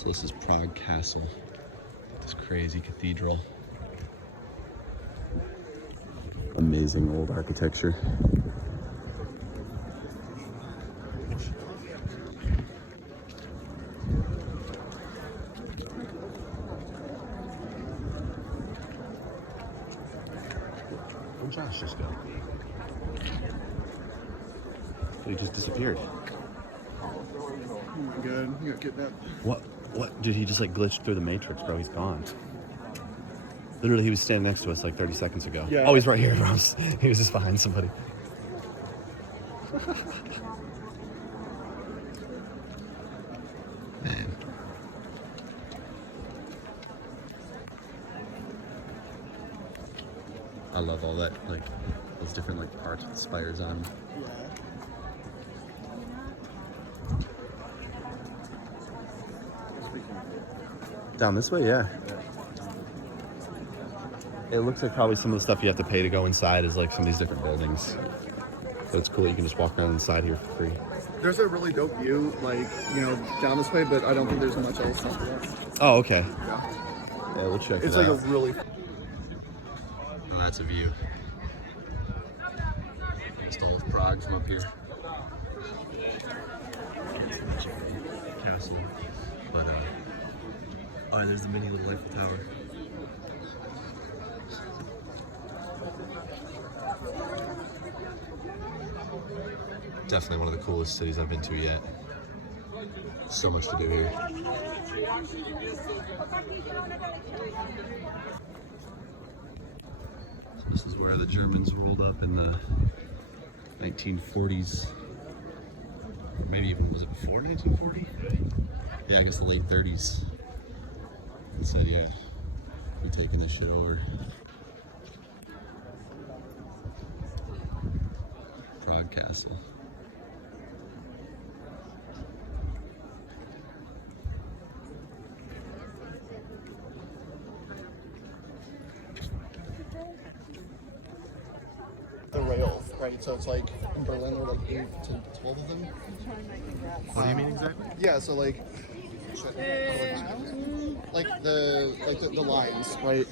So this is Prague Castle. This crazy cathedral. Amazing old architecture. Where'd Josh just go? He just disappeared. Good. You got kidnapped. What? Dude, he just like glitched through the matrix, bro. He's gone. Literally, he was standing next to us like 30 seconds ago. Yeah. Oh, he's right here, bro. He was just behind somebody. Man. I love all that, like, those different like parts with spires on. Yeah. Down this way, yeah. It looks like probably some of the stuff you have to pay to go inside is like some of these different buildings. So it's cool, you can just walk around inside here for free. There's a really dope view, like, you know, down this way, but I don't think there's much else after that. Oh, okay. Yeah. Yeah, we'll check It's it like out. a really... Oh, that's a view. Just all of Prague from up here. Castle. But, oh, there's the mini little Eiffel Tower. Definitely one of the coolest cities I've been to yet. So much to do here. This is where the Germans rolled up in the 1940s. Maybe even, was it before 1940? Yeah, I guess the late 30s. And said, yeah, we're taking this shit over. Prague Castle. The rails, right? So it's like, in Berlin, there were like 8 to 12 of them. What do you mean exactly? Yeah, so like the lines, right?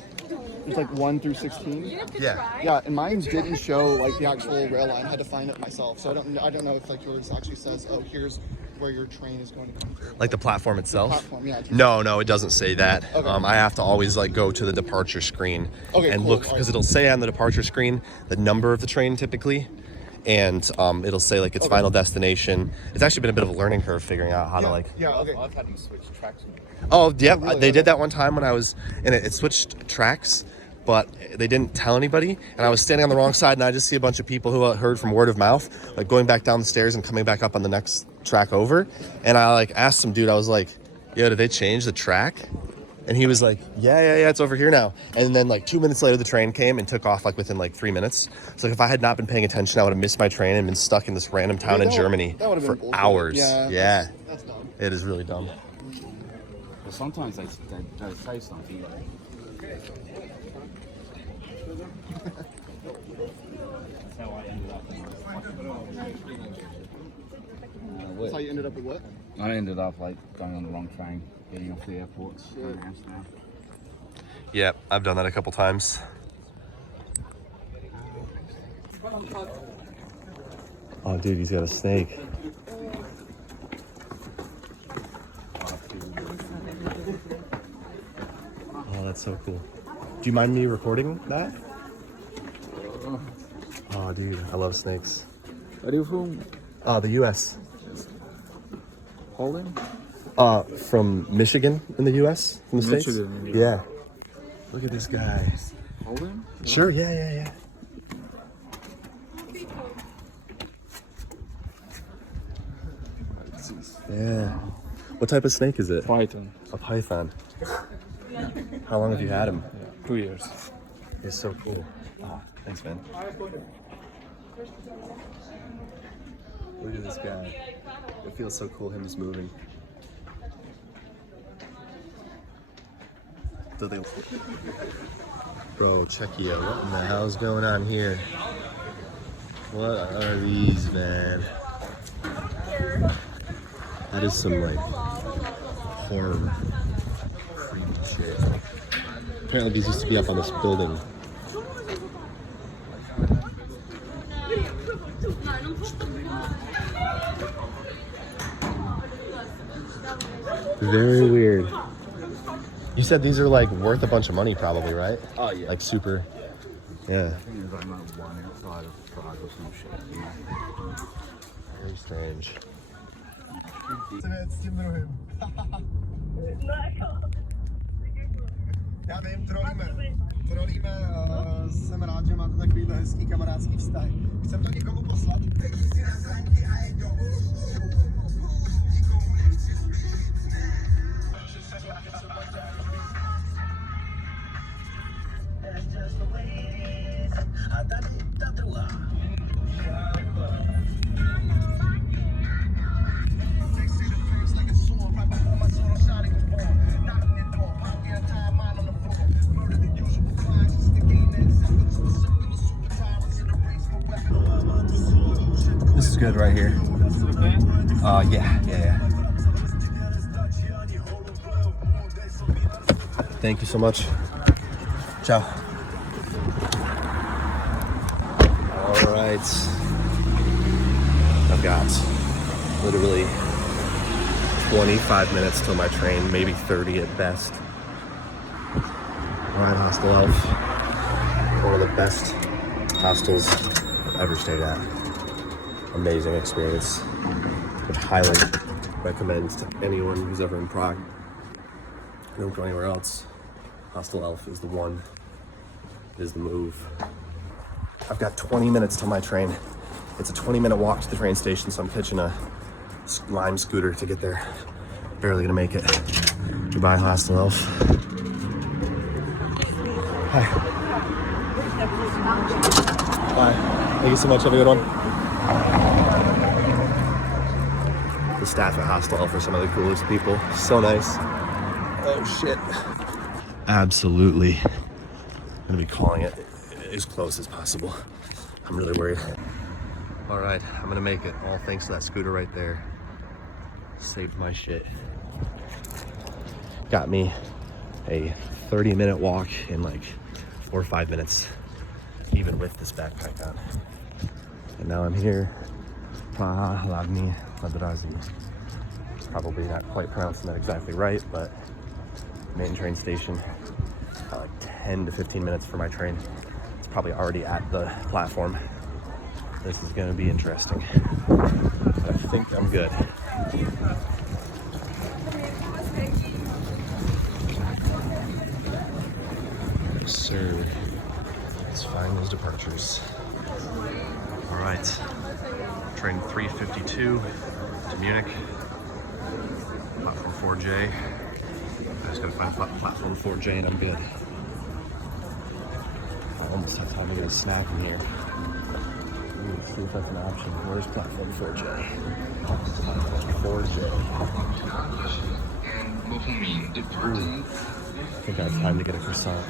It's like 1 through 16. Yeah. Yeah, and mine didn't show like the actual rail line. I had to find it myself. So I don't know if like yours actually says, oh, here's where your train is going to come through. Like the platform itself? Platform, yeah. No, it doesn't say that. Okay. I have to always like go to the departure screen and cool. look, because it'll say on the departure screen the number of the train typically, and it'll say like its final destination. It's actually been a bit of a learning curve figuring out how to like. Yeah, okay. I've had them switch tracks. Oh yeah, really? they did that one time when I was in it. It switched tracks, but they didn't tell anybody, and I was standing on the wrong side, and I just see a bunch of people who heard from word of mouth, like going back down the stairs and coming back up on the next track over. And I like asked some dude, I was like, yo, did they change the track? And he was like, yeah, it's over here now. And then like 2 minutes later, the train came and took off like within like 3 minutes. So like, if I had not been paying attention, I would have missed my train and been stuck in this random town in Germany for bullshit. hours. Yeah. That's dumb. It is really dumb. But sometimes they say something like. That's how I ended up. That's how you ended up with what? I ended up like going on the wrong train, getting off the airport, going to Amsterdam. Yeah, I've done that a couple times. Oh, dude, he's got a snake. Oh, that's so cool. Do you mind me recording that? Oh, dude, I love snakes. Where are you from? The U.S. Holland? From Michigan in the U.S. From the States? Michigan, Yeah. Look at this guy. Holland? Sure, yeah. Yeah. What type of snake is it? Python. A python. How long have you had him? 2 years. He's so cool. Ah, thanks, man. Look at this guy. It feels so cool, him just moving. Bro, check you out. What in the hell's going on here? What are these, man? That is some, like, horror. Creepy shit. Apparently these used to be up on this building. Very weird. You said these are like worth a bunch of money probably, right? Oh, yeah. Like super. Yeah. I think there's like one outside of Prague or some shit. You know? Very strange. S tím druhým. Já vím, trolíme, jsem rád, že máte takovýhle hezký kamarádský vztahy. Chcem to někomu poslat? This is good right here. Yeah. Thank you so much. Ciao. All right. I've got literally 25 minutes till my train, maybe 30 at best. All right, Hostel Elf. One of the best hostels I've ever stayed at. Amazing experience. Would highly recommend to anyone who's ever in Prague. Don't go anywhere else. Hostel Elf is the one. It is the move. I've got 20 minutes till my train. It's a 20-minute walk to the train station, so I'm pitching a Lime scooter to get there. Barely gonna make it. Goodbye, Hostel Elf. Hi. Bye. Thank you so much. Have a good one. The staff at Hostel Elf are some of the coolest people. So nice. Oh shit. Absolutely. I'm gonna be calling it as close as possible. I'm really worried. All right, I'm gonna make it, all thanks to that scooter right there. Saved my shit. Got me a 30-minute walk in like 4 or 5 minutes, even with this backpack on. And now I'm here. Hlavní nádraží. Probably not quite pronouncing that exactly right, but main train station. Got like 10 to 15 minutes for my train. It's probably already at the platform. This is gonna be interesting. But I think I'm good. Yes, sir. Let's find those departures. All right, train 352 to Munich, platform 4J. I just gotta find platform 4J and I'm good. I almost have time to get a snack in here. Let's see if that's an option. Where's platform 4J? Platform 4J. Ooh, I think I have time to get a croissant.